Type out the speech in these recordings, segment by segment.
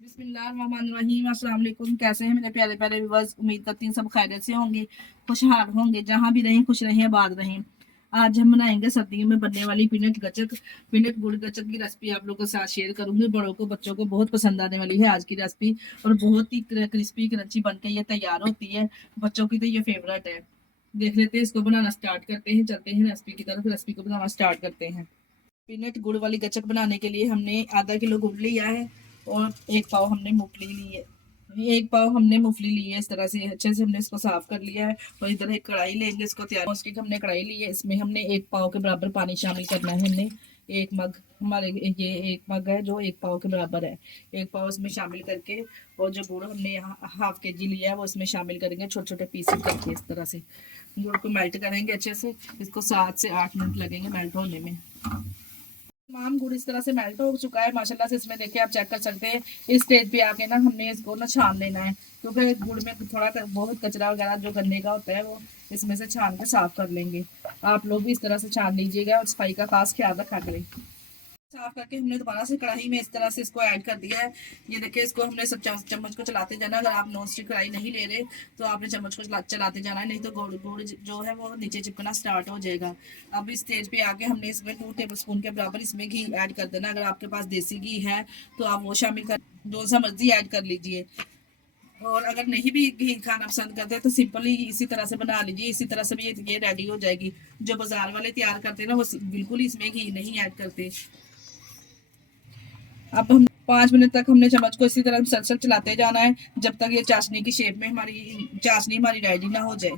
बिस्मिल्लाहिर्रहमानिर्रहीम। अस्सलाम वालेकुम। कैसे हैं मेरे प्यारे प्यारे व्यूअर्स? उम्मीद करती हूँ सब खैरियत से होंगे, खुशहाल होंगे, जहाँ भी रहें खुश रहें, आबाद रहें। आज हम बनाएंगे सर्दियों में बनने वाली पीनट गचक। पीनट गुड़ गचक की रेसिपी आप लोगों के साथ शेयर करूंगी। बड़ों को बच्चों को बहुत पसंद आने वाली है आज की रेसिपी, और बहुत ही क्रिस्पी क्रंची बनके ये तैयार होती है। बच्चों की तो ये फेवरेट है। देख लेते हैं, इसको बनाना स्टार्ट करते हैं। चलते हैं रेसिपी की तरफ, रेसिपी को बनाना स्टार्ट करते हैं। पीनट गुड़ वाली गचक बनाने के लिए हमने आधा किलो गुड़ लिया है, और एक पाव हमने मूंगफली ली है। एक पाव हमने मूंगफली ली है। इस तरह से अच्छे से हमने इसको साफ कर लिया है। और इधर एक कढ़ाई लेंगे, इसको तैयार उसकी हमने कढ़ाई ली है। इसमें हमने एक पाव के बराबर पानी शामिल करना है। हमने एक मग, हमारे ये एक मग है जो एक पाव के बराबर है। एक पाव इसमें शामिल करके, और जो गुड़ हमने यहाँ हाफ के जी लिया है वो इसमें शामिल करेंगे, छोटे छोटे पीसेस करके। इस तरह से गुड़ को मेल्ट करेंगे अच्छे से। इसको 7 से 8 मिनट लगेंगे मेल्ट होने में। तमाम गुड़ इस तरह से मेल्ट हो चुका है माशाल्लाह से। इसमें देखिए आप चेक कर सकते हैं। इस स्टेज पे आके ना हमने इसको ना छान लेना है, क्योंकि गुड़ में थोड़ा बहुत कचरा वगैरह जो गन्ने का होता है वो इसमें से छान के साफ कर लेंगे। आप लोग भी इस तरह से छान लीजिएगा, और सफाई का खास ख्याल रखा करें। साफ करके हमने दोबारा से कढ़ाई में इस तरह से इसको ऐड कर दिया है। ये देखिए, इसको हमने सब चम्मच को चलाते जाना। अगर आप नॉन स्टिक कढ़ाई नहीं ले रहे तो आपने चम्मच को चलाते जाना है, नहीं तो गुड़ गुड़ जो है वो नीचे चिपकना स्टार्ट हो जाएगा। अब इस स्टेज पे आके हमने इसमें 2 टेबलस्पून के बराबर इसमें घी ऐड कर देना। अगर आपके पास देसी घी है तो आप वो शामिल कर, जो सा मर्जी ऐड कर लीजिए। और अगर नहीं भी घी खाना पसंद करते तो सिंपली इसी तरह से बना लीजिए। इसी तरह से भी ये रेडी हो जाएगी। जो बाजार वाले तैयार करते हैं ना, वो बिल्कुल इसमें घी नहीं ऐड करते। अब हम 5 मिनट तक हमने चम्मच को इसी तरह सलसल चलाते जाना है, जब तक ये चाशनी की शेप में हमारी चाशनी हमारी रेडी ना हो जाए।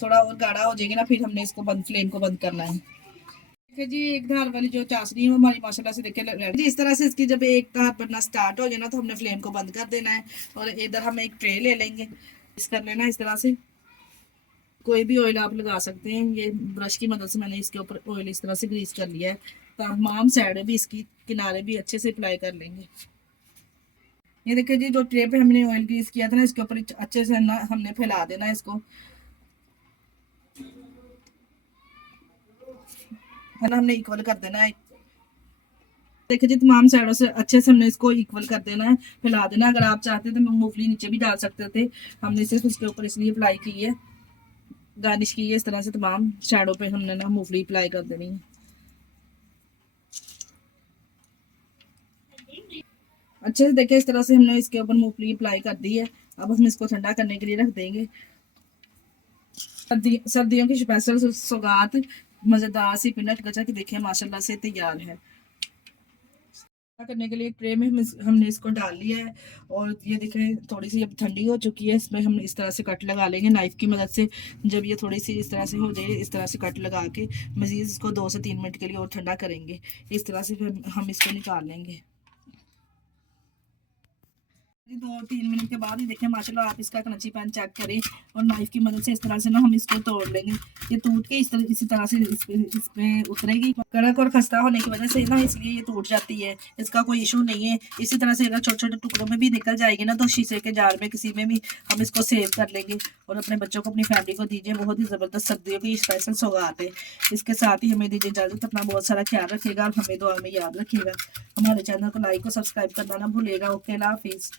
थोड़ा और गाढ़ा हो जाएगी ना, फिर हमने इसको बंद, फ्लेम को बंद करना है। देखिए जी, एक धार वाली जो चाशनी है हमारी माशाल्लाह से देखिए रेडी। इस तरह से इसकी जब एक धार बनना स्टार्ट हो जाए ना, तो हमने फ्लेम को बंद कर देना है। और इधर हम एक ट्रे ले लेंगे, इस कर लेना इस तरह से। कोई भी ऑयल आप लगा सकते हैं। ये ब्रश की मदद से मैंने इसके ऊपर ऑयल इस तरह से ग्रीस कर लिया है। तमाम साइड भी इसकी किनारे भी अच्छे से अप्लाई कर लेंगे। ये देखिए जी, जो ट्रे पे हमने ऑयल ग्रीस किया था ना, इसके ऊपर अच्छे से ना हमने फैला देना है इसको, है ना। हमने इक्वल कर देना है। देखिए जी, तमाम साइडों से अच्छे से हमने इसको इक्वल कर देना है, फैला देना है। अगर आप चाहते तो मूंगफली नीचे भी डाल सकते थे। हमने सिर्फ उसके ऊपर इसलिए अप्लाई की है, गार्निश की है। इस तरह से तमाम साइडों पे हमने ना मूंगफली अप्लाई कर देनी है। अच्छे से देखिए, इस तरह से हमने इसके ऊपर मूंगफली अप्लाई कर दी है। अब हम इसको ठंडा करने के लिए रख देंगे। सर्दियों की स्पेशल सौगात मजेदार सी पीनट गचक देखिए माशाल्लाह से तैयार है। करने के लिए एक ट्रे में हमने इसको डाल लिया है। और ये देखें, थोड़ी सी अब ठंडी हो चुकी है। इसमें हम इस तरह से कट लगा लेंगे नाइफ की मदद से। जब ये थोड़ी सी इस तरह से हो जाए, इस तरह से कट लगा के मजीद इसको 2 से 3 मिनट के लिए और ठंडा करेंगे। इस तरह से फिर हम इसको निकाल लेंगे। 2-3 मिनट के बाद ही देखें माशाल्लाह आप इसका क्रंचीपन चेक करें, और नाइफ की मदद से इस तरह से ना हम इसको तोड़ लेंगे। ये टूट के इसी तरह से इस पे उतरेगी। कड़क और खस्ता होने की वजह से ना इसलिए ये टूट जाती है। इसका कोई इशू नहीं है। इसी तरह से अगर छोटे छोटे टुकड़ों में भी निकल जाएगी ना, तो शीशे के जार में किसी में भी हम इसको सेव कर लेंगे, और अपने बच्चों को, अपनी फैमिली को दीजिए। बहुत ही ज़बरदस्त सर्दियों की स्पेशल सौगात है। इसके साथ ही हमें दीजिए इजाज़त। अपना बहुत सारा ख्याल रखिएगा, और हमें दुआ में याद रखिएगा। हमारे चैनल को लाइक और सब्सक्राइब करना ना भूलिएगा। ओके, अल्लाह हाफिज़।